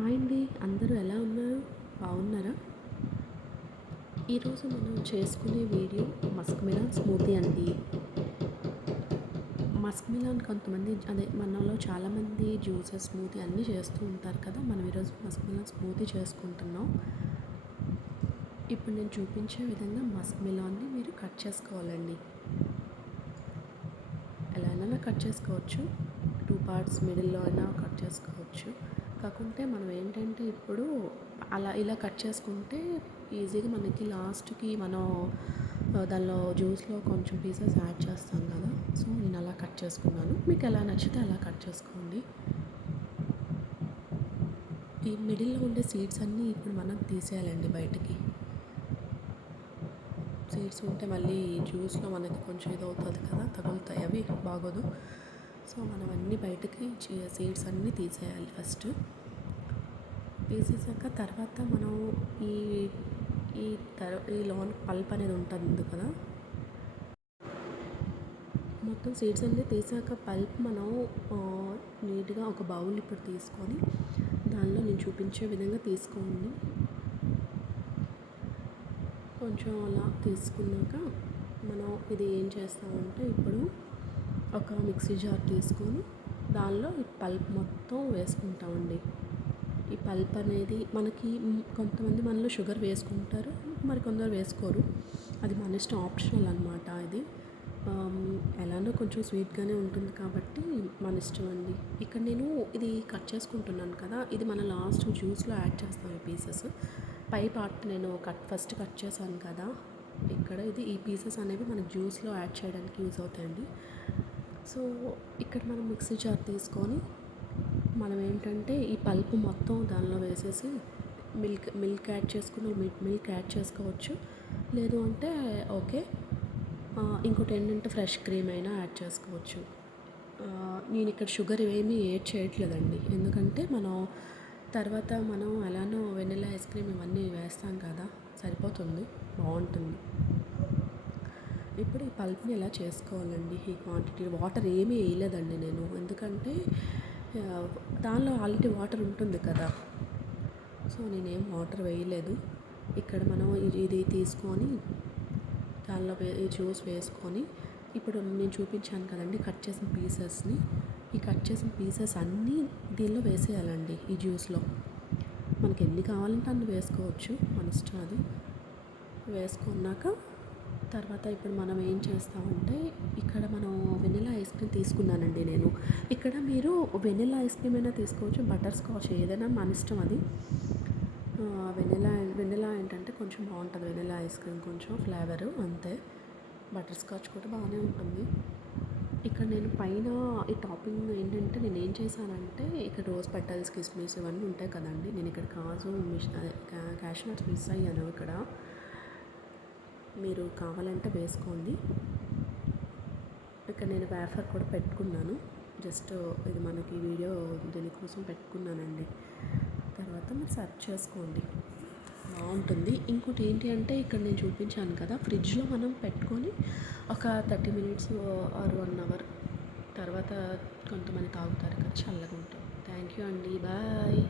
Hi అండి, అందరూ ఎలా ఉన్నారు? బాగున్నారా? ఈరోజు మనం చేసుకునే వీడియో మస్క్ మిలన్ స్మూతీ అండి. మస్క్ మిలన్ కొంతమంది మనలో చాలామంది జ్యూసెస్ స్మూతీ అన్నీ చేస్తూ ఉంటారు కదా. మనం ఈరోజు మస్క్ మిలన్ స్మూతీ చేసుకుంటున్నాం. ఇప్పుడు నేను చూపించే విధంగా మస్క్ మిలన్ని మీరు కట్ చేసుకోవాలండి. ఎలా అయినా కట్ చేసుకోవచ్చు, 2 పార్ట్స్ మిడిల్లో అయినా కట్ చేసుకోవచ్చు. కాకుంటే మనం ఏంటంటే ఇప్పుడు ఇలా కట్ చేసుకుంటే ఈజీగా మనకి లాస్ట్కి మనం దానిలో జ్యూస్లో కొంచెం పీసెస్ యాడ్ చేస్తాం కదా. సో నేను అలా కట్ చేసుకున్నాను. మీకు ఎలా నచ్చితే అలా కట్ చేసుకోండి. ఈ మిడిల్లో ఉండే సీడ్స్ అన్నీ ఇప్పుడు మనం తీసేయాలండి బయటికి. సీడ్స్ ఉంటే మళ్ళీ జ్యూస్లో మనకి కొంచెం ఇది అవుతుంది కదా, తగులుతాయి, అవి బాగోదు. సో మనం అన్నీ బయటకి సీడ్స్ అన్నీ తీసేయాలి ఫస్ట్. తీసేసాక తర్వాత మనం ఈ ఈ ఈ లోన్ పల్ప్ అనేది ఉంటుంది కదా, మొత్తం సీడ్స్ అన్నీ తీసాక పల్ప్ మనం నీట్గా ఒక బౌల్ ఇప్పుడు తీసుకొని దానిలో నేను చూపించే విధంగా తీసుకోండి. కొంచెం అలా తీసుకున్నాక మనం ఇది ఏం చేస్తామంటే ఇప్పుడు ఒక మిక్సీ జార్ తీసుకొని దానిలో ఈ పల్ప్ మొత్తం వేసుకుంటామండి. ఈ పల్ప్ అనేది మనకి కొంతమంది మనలో షుగర్ వేసుకుంటారు, మరి కొందరు వేసుకోరు. అది మన ఇష్టం, ఆప్షనల్ అనమాట. ఇది ఎలానో కొంచెం స్వీట్గానే ఉంటుంది కాబట్టి మన ఇష్టం అండి. ఇక్కడ నేను ఇది కట్ చేసుకుంటున్నాను కదా, ఇది మన లాస్ట్ జ్యూస్లో యాడ్ చేస్తాం. ఈ పీసెస్ పై పార్ట్ నేను ఫస్ట్ కట్ చేశాను కదా, ఇక్కడ ఈ పీసెస్ అనేవి మన జ్యూస్లో యాడ్ చేయడానికి యూజ్ అవుతాయండి. సో ఇక్కడ మనం మిక్సీ జార్ తీసుకొని మనం ఏంటంటే ఈ పల్పు మొత్తం దానిలో వేసేసి మిల్క్ యాడ్ చేసుకుని మిల్క్ యాడ్ చేసుకోవచ్చు. లేదు అంటే ఓకే, ఇంకోటి ఏంటంటే ఫ్రెష్ క్రీమ్ అయినా యాడ్ చేసుకోవచ్చు. నేను ఇక్కడ షుగర్ ఏమీ యాడ్ చేయట్లేదండి, ఎందుకంటే తర్వాత మనం ఎలానో వెనిలా ఐస్ క్రీమ్ ఇవన్నీ వేస్తాం కదా, సరిపోతుంది, బాగుంటుంది. ఇప్పుడు ఈ పల్ప్ని ఎలా చేసుకోవాలండి, ఈ క్వాంటిటీ వాటర్ ఏమీ వేయలేదండి నేను, ఎందుకంటే దానిలో ఆల్రెడీ వాటర్ ఉంటుంది కదా. సో నేనేం వాటర్ వేయలేదు. ఇక్కడ మనం ఇది తీసుకొని దానిలో ఈ జ్యూస్ వేసుకొని ఇప్పుడు నేను చూపించాను కదండి కట్ చేసిన పీసెస్ని, ఈ కట్ చేసిన పీసెస్ అన్నీ దీనిలో వేసేయాలండి. ఈ జ్యూస్లో మనకి ఎన్ని కావాలంటే అన్ని వేసుకోవచ్చు, మన ఇష్టం. అది వేసుకున్నాక తర్వాత ఇప్పుడు మనం ఏం చేస్తామంటే ఇక్కడ మనం వెనిలా ఐస్ క్రీమ్ తీసుకున్నానండి నేను. ఇక్కడ మీరు వెనిలా ఐస్ క్రీమ్ అయినా తీసుకోవచ్చు, బటర్ స్కాచ్, ఏదైనా మన ఇష్టం. అది వెనిలా ఏంటంటే కొంచెం బాగుంటుంది, వెనిలా ఐస్ క్రీమ్ కొంచెం ఫ్లేవరు అంతే. బటర్ స్కాచ్ కూడా బాగానే ఉంటుంది. ఇక్కడ నేను పైన ఈ టాపింగ్ ఏంటంటే నేను ఏం చేశానంటే ఇక్కడ రోజ్ పెటల్స్, కిస్మిస్ ఇవన్నీ ఉంటాయి కదండి, నేను ఇక్కడ కాజు క్యాషూ నట్స్ మిస్ అయ్యాను. ఇక్కడ మీరు కావాలంటే వేసుకోండి. ఇక్కడ నేను వేఫర్ కూడా పెట్టుకున్నాను, జస్ట్ ఇది మనకి వీడియో దీనికోసం పెట్టుకున్నానండి. తర్వాత మీరు సర్వ్ చేసుకోండి, బాగుంటుంది. ఇంకోటి ఏంటి అంటే ఇక్కడ నేను చూపించాను కదా, ఫ్రిడ్జ్లో మనం పెట్టుకొని ఒక 30 మినిట్స్ ఆర్ 1 అవర్ తర్వాత కొంతమంది తాగుతారు కదా, చల్లగా ఉంటుంది. థ్యాంక్ యూ అండి, బాయ్.